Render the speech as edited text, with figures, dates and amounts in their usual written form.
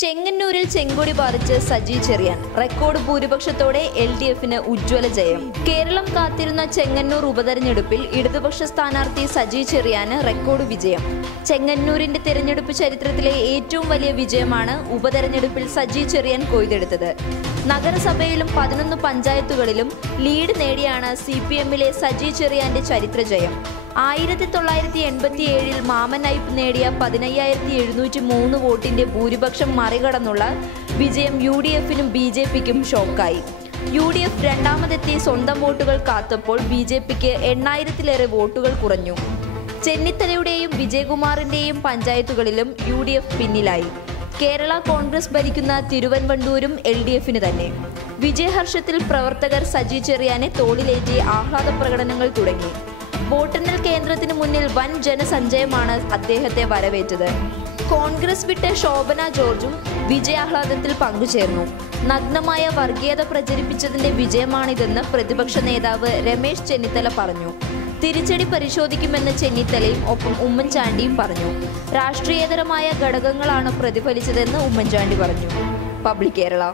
ചെങ്ങന്നൂരിൽ ചെങ്കൊടി പാറിച്ച് സജി ചെറിയാൻ റെക്കോർഡ് ഭൂരിപക്ഷത്തോടെ LDFന് ഉജ്ജ്വല ജയം. കേരളം കാത്തിരുന്ന ചെങ്ങന്നൂർ ഉപതെരഞ്ഞെടുപ്പിൽ ഇടതുപക്ഷ സ്ഥാനാർത്ഥി സജി ചെറിയാന് റെക്കോർഡ് വിജയം. ചെങ്ങന്നൂരിന്റെ തെരഞ്ഞെടുപ്പ് ചരിത്രത്തിലെ ഏറ്റവും വലിയ വിജയമാണ് ഉപതെരഞ്ഞെടുപ്പിൽ സജി ചെറിയാൻ കൊയ്തെടുത്തത്. നഗരസഭയിലും 11 പഞ്ചായത്തുകളിലും ലീഡ് നേടിയാണ് CPMലെ സജി ചെറിയാന്റെ ചരിത്ര ജയം. 1987 മാമൻ ഐപ്പ് നേടിയ 15,703 വോട്ടിന്റെ ഭൂരിപക്ഷം മറികടന്നുള്ള വിജയം UDFനും BJPക്കും ഷോക്കായി. UDF രണ്ടാമതെത്തി സ്വന്തം വോട്ടുകൾ കാത്തപ്പോൾ BJPക്ക് 8,000-ലേറെ വോട്ടുകൾ കുറഞ്ഞു. ചെന്നിത്തലയുടെയും വിജയകുമാറിന്റെയും പഞ്ചായത്തുകളിലും UDF പിന്നിലായി. കേരള കോൺഗ്രസ് ഭരിക്കുന്ന തിരുവൻവണ്ടൂരും LDFന് തന്നെ. വിജയഹർഷത്തിൽ പ്രവർത്തകർ സജി ചെറിയാനെ തോളിലേറ്റി ആഹ്ലാദ പ്രകടനങ്ങൾ തുടങ്ങി. വോട്ടെണ്ണൽ കേന്ദ്രത്തിന് മുന്നിൽ വൻ ജനസഞ്ചയമാണ് അദ്ദേഹത്തെ വരവേറ്റത്. കോൺഗ്രസ് വിട്ട ശോഭന ജോർജും വിജയാഹ്ലാദത്തിൽ പങ്കുചേർന്നു. നഗ്നമായ വർഗീയത പ്രചരിപ്പിച്ചതിന്റെ വിജയമാണിതെന്ന് പ്രതിപക്ഷ നേതാവ് രമേശ് ചെന്നിത്തല പറഞ്ഞു. തിരിച്ചടി പരിശോധിക്കുമെന്ന് ചെന്നിത്തലയും ഒപ്പം ഉമ്മൻചാണ്ടിയും പറഞ്ഞു. രാഷ്ട്രീയതരമായ ഘടകങ്ങളാണ് പ്രതിഫലിച്ചതെന്ന് ഉമ്മൻചാണ്ടി പറഞ്ഞു. പബ്ലിക് കേരള.